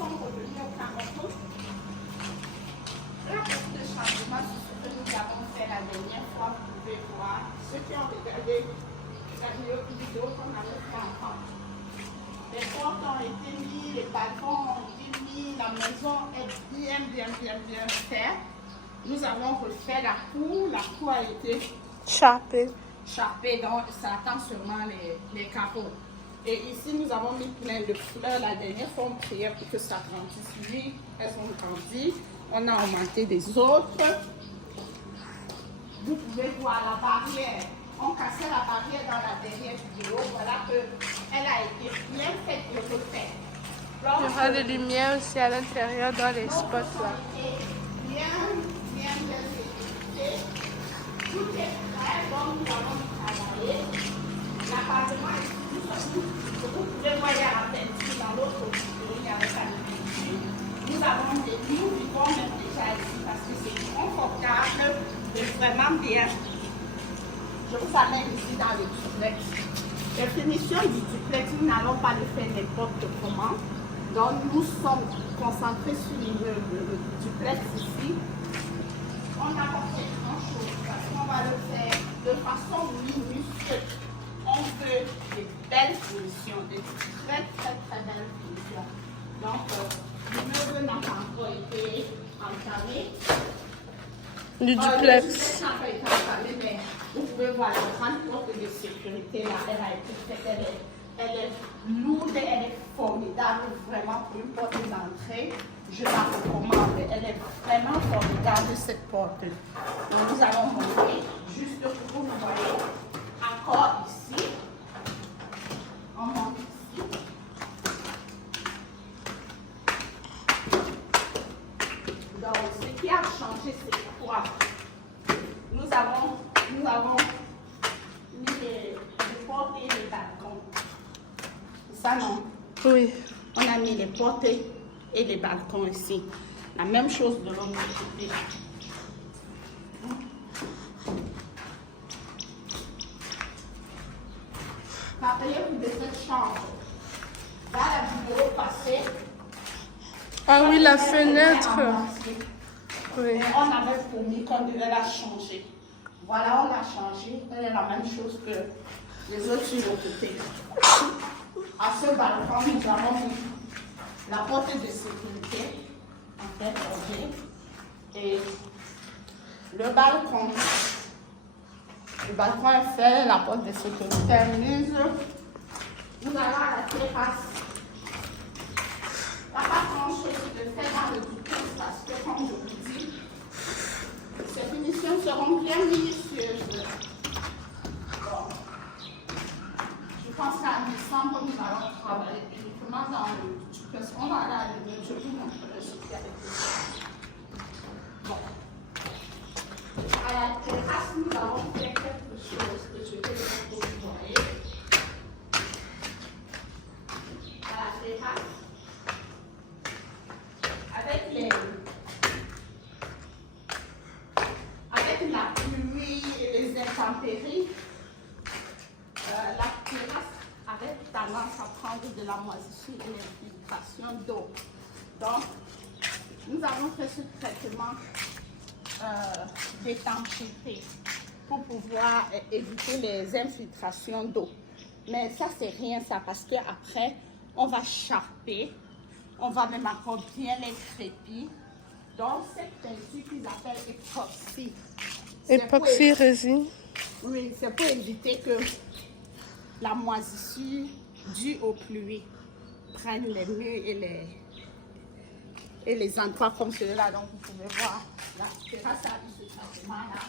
sommes revenus au Cameroun. La porte de changement, c'est ce que nous avons fait la dernière fois. Vous pouvez voir ceux qui ont regardé la vidéo qu'on avait fait ensemble. Les portes ont été mises, les balcons ont été mis, la maison est bien faite. Nous avons refait la cour a été Charpée. donc ça attend seulement les carreaux. Et ici, nous avons mis plein de fleurs. La dernière fois, on priait pour que ça grandisse. Oui, elles ont grandi. On a augmenté des autres. Vous pouvez voir la barrière. On cassait la barrière dans la dernière vidéo. Voilà qu'elle a été bien faite et refaite. Il y aura des lumières aussi à l'intérieur dans les spots là. Bien fait. Tout est prêt, donc nous allons travailler. L'appartement est tout. Vous pouvez voir la peinture dans l'autre vidéo, il y avait la peinture. Nous avons des nous vivons même déjà ici parce que c'est confortable et vraiment bien. Je vous amène ici dans le duplex. Les finitions du duplex, nous n'allons pas le faire n'importe comment. Donc nous sommes concentrés sur le duplex ici. On n'a pas fait grand chose parce qu'on va le faire de façon minutieuse. On veut des belles finitions, des très belles finitions. Donc, le meuble n'a pas encore été entamé. Du duplex. Le duplex n'a pas été entamé, mais vous pouvez voir la grande porte de sécurité là, elle a été faite. Elle est lourde, elle est formidable, vraiment pour une porte d'entrée. Je la recommande. Elle est vraiment formidable cette porte. Donc, nous allons monter juste pour vous voyez encore ici. On monte ici. Donc, ce qui a changé, c'est quoi? Nous avons mis les portes et les balcons. C'est ça, non? Oui. On a mis les portes et les balcons ici. La même chose de l'autre côté. Rappelez-vous de cette chambre. Dans la vidéo passée. Ah oui, la fenêtre. Oui. Mais on avait promis qu'on devait la changer. Voilà, on l'a changé. Elle est la même chose que les autres sur le côté. À ce balcon, nous avons mis la porte de sécurité, en fait, et le balcon. Le balcon est fait, la porte de sécurité est mise. Nous allons à la terrasse. La pas grand-chose de faire dans le duplex parce que, comme je vous dis, ces finitions seront bien minutieuses. Bon. Je pense qu'en décembre, nous allons travailler uniquement dans le duplex. On va aller à l'hiver, je vous montrerai ce qu'il y a avec nous. Bon. À la terrasse, nous allons faire quelque chose que je vais vous montrer. À la terrasse, avec la pluie et les intempéries, la terrasse avait tendance à prendre de la moisissure et l'infiltration d'eau. Donc, nous avons fait ce traitement d'étanchéité pour pouvoir éviter les infiltrations d'eau. Mais ça, c'est rien ça, parce qu'après, on va charper, on va même encore bien les crépir. Donc, cette peinture qu'ils appellent époxy. Époxy résine. Oui, c'est pour éviter que la moisissure due aux pluies prenne les murs et les endroits comme ceux-là. Donc, vous pouvez voir, la terrasse a eu ce traitement-là.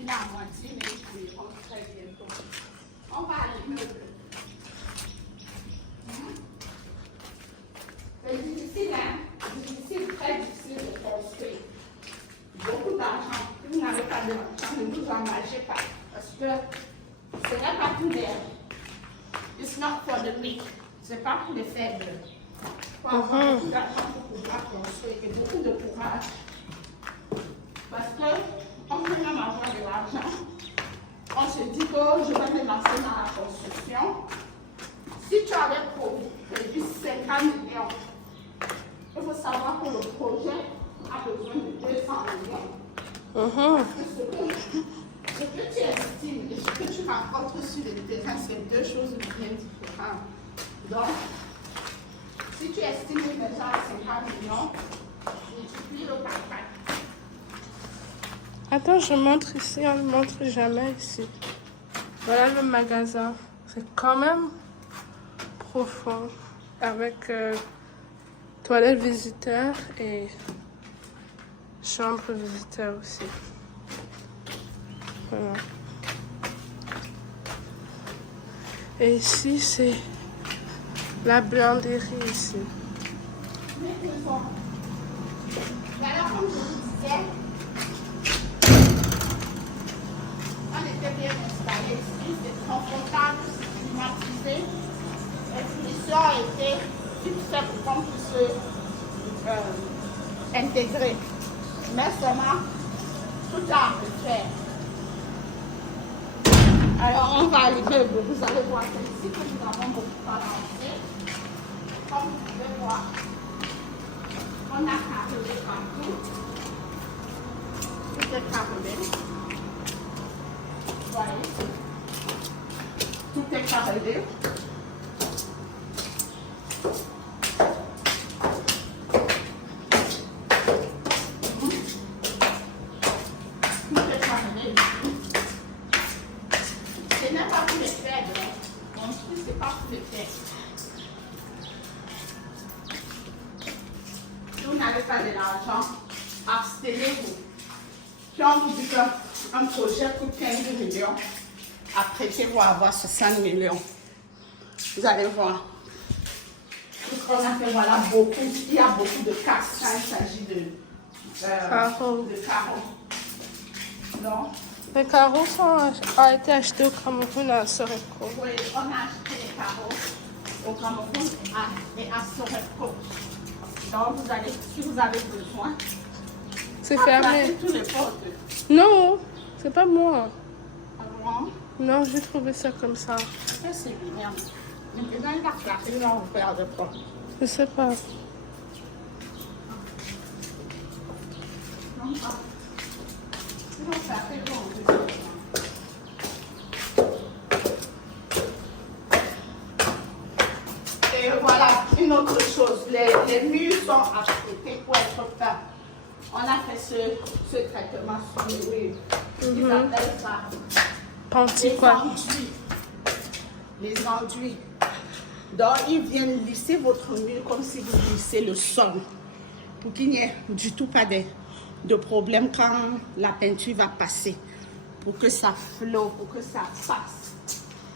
Il a moitié, mais il peut très bientôt. On va à l'immeuble. C'est difficile, hein? Difficile, très difficile de construire. Beaucoup d'argent. Si vous n'avez pas d'argent, ne vous engagez pas. Parce que ce n'est pas tout l'air. It's not for the weak. Ce n'est pas pour les faibles. Il faut avoir beaucoup d'argent pour pouvoir construire et beaucoup de courage. Parce qu'on peut même avoir de l'argent. On se dit que je vais me lancer dans la construction. Si tu avais prévu 50 millions, savoir que le projet a besoin de 200 millions. Mhm. Ce que tu estimes et ce que tu rencontres sur le terrain, c'est deux choses bien différentes. Donc, si tu estimes une maison à 50 millions, multiplie le par 4. Attends, je montre ici, on ne montre jamais ici. Voilà le magasin. C'est quand même profond. Avec toilette visiteur et chambre visiteur aussi. Voilà. Et ici, c'est la buanderie ici. Alors, comme je vous disais, on était bien installé ici, c'est confortable, c'est climatisé. Les finitions ont été fixées pour qu'on puisse intégrer. Mais seulement, tout à refaire. Alors, on va arriver, vous allez voir ici que nous avons beaucoup avancé. Comme vous pouvez voir, on a carrelé partout. Tout est carrelé. Vous voyez? Tout est carrelé. Abstenez-vous. Puis on vous dit qu'un projet coûte 15 millions. Après, tu vas avoir 60 millions. Vous allez voir. Tout ce qu'on a fait, voilà, beaucoup. Il y a beaucoup de casques quand il s'agit de carreaux. Non. Les carreaux ont été achetés au Cameroun à Soreko. Oui, on a acheté les carreaux au Cameroun et à Soreko. Donc, si vous avez besoin, c'est fermé. Tous les portes. Non, c'est pas moi. Alors, non, j'ai trouvé ça comme ça. C'est bien. Maintenant, il va claquer, là, on perd de quoi. Je sais pas. Non, pas. Il va claquer, et voilà, une autre chose. Les murs sont achetés pour être peints. On a fait ce traitement sur les murs. Ils appellent ça les enduits. Donc, ils viennent lisser votre mur comme si vous lissez le sol. Pour qu'il n'y ait du tout pas de problème quand la peinture va passer. Pour que ça flotte, pour que ça passe.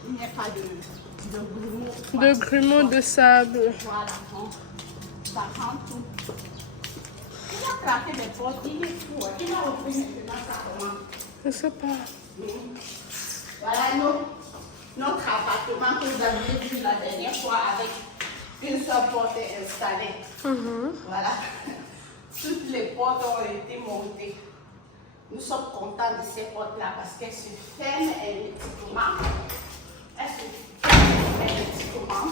Il n'y ait pas de grumeaux. De grumeaux de sable. Voilà, ça prend tout. Il a craqué les portes, il est fou. Il a ouvert maintenant, ça commence. Je sais pas. Voilà notre appartement que vous aviez vu la dernière fois avec une seule porte installée. Voilà. Toutes les portes ont été montées. Nous sommes contents de ces portes-là parce qu'elles se ferment hermétiquement. Elles se ferment hermétiquement.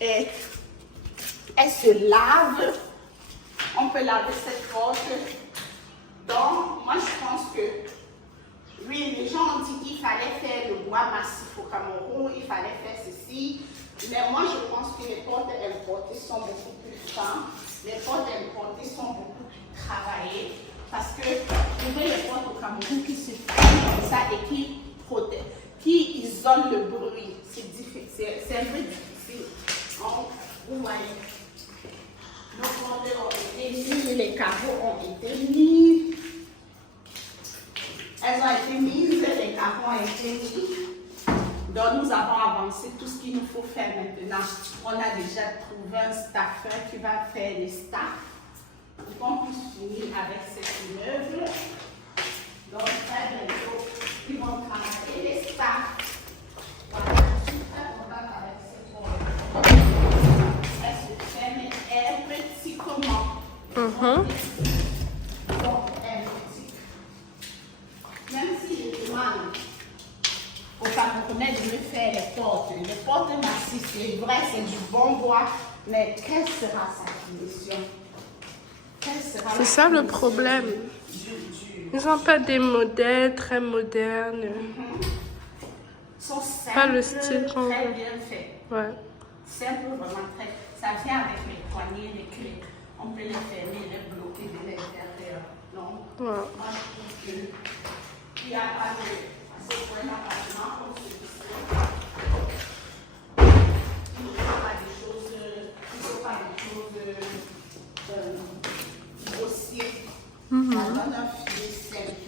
Et elles se lavent. On peut laver cette porte. Donc, moi, je pense que, oui, les gens ont dit qu'il fallait faire le bois massif au Cameroun, il fallait faire ceci. Mais moi, je pense que les portes importées sont beaucoup plus fins. Les portes importées sont beaucoup plus travaillées. Parce que vous voyez les portes au Cameroun qui se ferment comme ça et qui protègent, qui isolent le bruit. C'est difficile, c'est un peu difficile. Donc, vous voyez. Nos portes ont été mises, les carreaux ont été mis. Elles ont été mises, les carreaux ont été mis. Donc nous avons avancé tout ce qu'il nous faut faire maintenant. On a déjà trouvé un staffeur qui va faire les staffs pour qu'on puisse finir avec cet immeuble. Donc très bientôt, ils vont travailler les staffs. Voilà, je suis très contente avec ces portes. Elles se ferment hermétiquement. Donc hermétique. Même si je demande aux Camerounais de me faire les portes massives, c'est vrai, c'est du bon bois, Mais quelle sera sa finition? C'est ça le problème. Ils n'ont pas des modèles très modernes. Sont simples, Pas le style qu'on très veut. bien fait. Ouais. Simple, vraiment très. Ça vient avec les poignées, les clés. On peut les fermer, les bloquer de l'intérieur. Donc, Ouais. moi je trouve qu'il n'y a pas de. C'est pour un appartement comme celui-ci. Il ne faut pas des choses. Il ne faut pas des choses grossières. Ça donne un filet simple.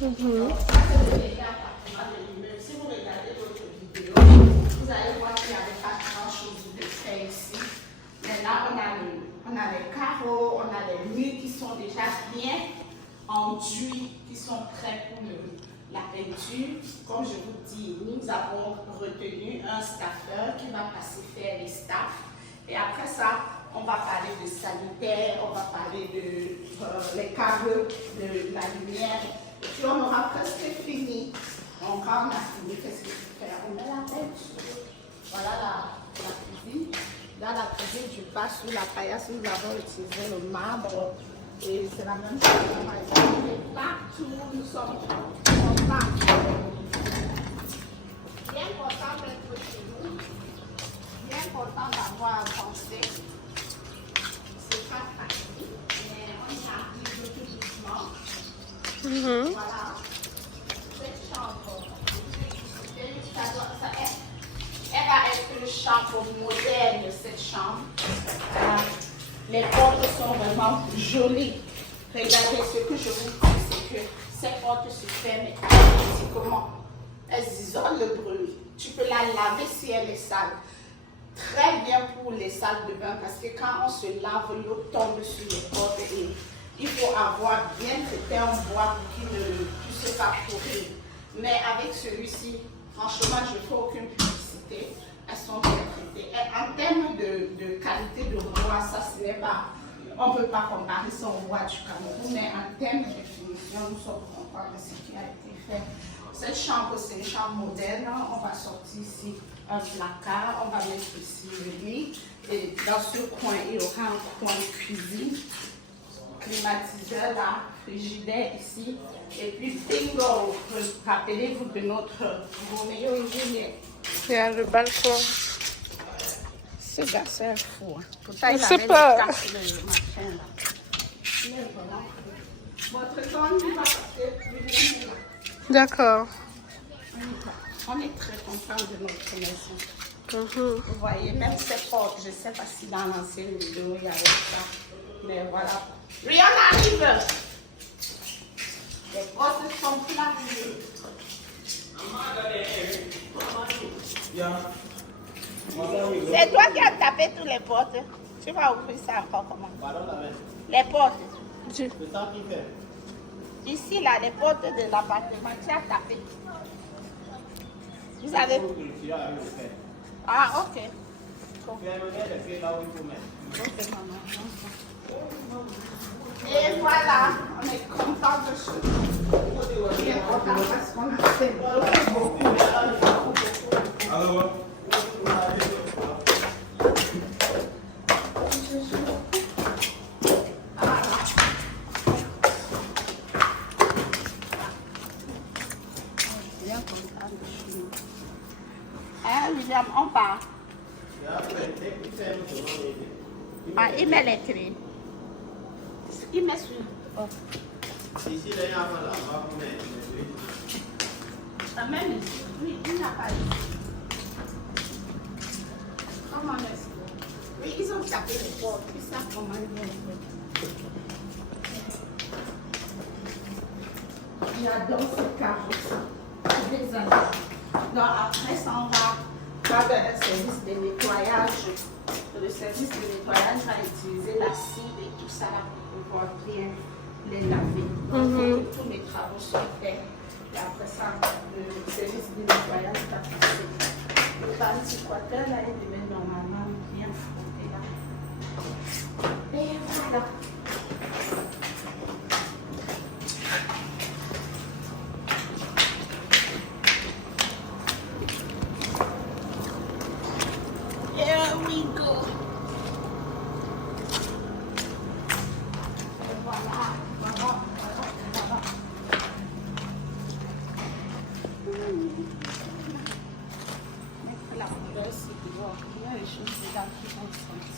Donc, ça, c'est le appartement de l'immeuble. Si vous regardez votre vidéo, vous allez voir qu'il n'y avait pas grand-chose de fait ici. Mais là, on a les carreaux, on a les murs qui sont déjà bien enduits, qui sont prêts pour la peinture. Comme je vous dis, nous avons retenu un staffeur qui va passer faire les staffs. Et après ça, on va parler de sanitaire, on va parler de les câbles, de la lumière. Et puis on aura presque fini. Donc quand on a fini, qu'est-ce qu'il faut faire? On met la peinture. Voilà la cuisine. Dans la cuisine, je passe sur la paillasse. Nous avons utilisé le marbre. Et c'est la même chose. On va utiliser partout. Nous sommes partout. Bien content d'être chez nous. Bien content d'avoir pensé. C'est pas facile, mais on y arrive tout doucement. Voilà. Cette chambre, elle va être une chambre moderne, cette chambre. Les portes sont vraiment jolies. Regardez, ce que je vous dis, c'est que ces portes se ferment automatiquement. Elles isolent le bruit. Tu peux la laver si elle est sale. Très bien pour les salles de bain parce que quand on se lave, l'eau tombe sur les portes et il faut avoir bien traité un bois pour qu'il ne puisse pas pourrir. Mais avec celui-ci, franchement, je ne fais aucune publicité. Elles sont bien traitées. Et en termes de qualité de bois, ça ce n'est pas, on ne peut pas comparer son bois du Cameroun, mais en termes de finition, nous sommes contents de ce qui a été fait. Cette chambre, c'est une chambre moderne. On va sortir ici un placard, on va mettre ici le lit. Et dans ce coin, il y aura un coin cuisine, climatiseur là, frigidaire ici. Et puis bingo, rappelez-vous de notre Roméo et Juliette. Il y a le balcon. Ce gars, c'est un fou. Hein. Pourtant, il Je sais avait pas. le casque de machin là. Il est vraiment fou. Votre temps, il va passer plus de là. D'accord. On est très content de notre maison. Vous voyez, même ces portes, je ne sais pas si dans l'ancienne vidéo il y avait ça. Mais voilà. Rien arrive. Les portes sont placées. C'est toi qui as tapé toutes les portes. Tu vas ouvrir ça encore comment? Les portes. Ici, là, les portes de l'appartement, tu as tapé. Vous avez... Ah, ok. Et voilà, on est content de ce. On est content parce qu'on a fait beaucoup. Bien content de chez nous. Hein, William, on part. Ah, il met les clés. Il met sur. Oh. Même ici, oui, il n'a pas eu. Comment est-ce que... Oui, ils ont tapé les portes. Ils savent comment ils vont faire. J'adore ce carreau. Des années. Donc après ça, on va faire un service de nettoyage. Le service de nettoyage va utiliser la cible et tout ça là pour pouvoir bien les laver. Donc, tous mes travaux sont faits. Et après ça, le service de nettoyage va passer. Le ventilateur là, il devait normalement bien frotter là. Et voilà. Here we go. dames qui sont disponibles.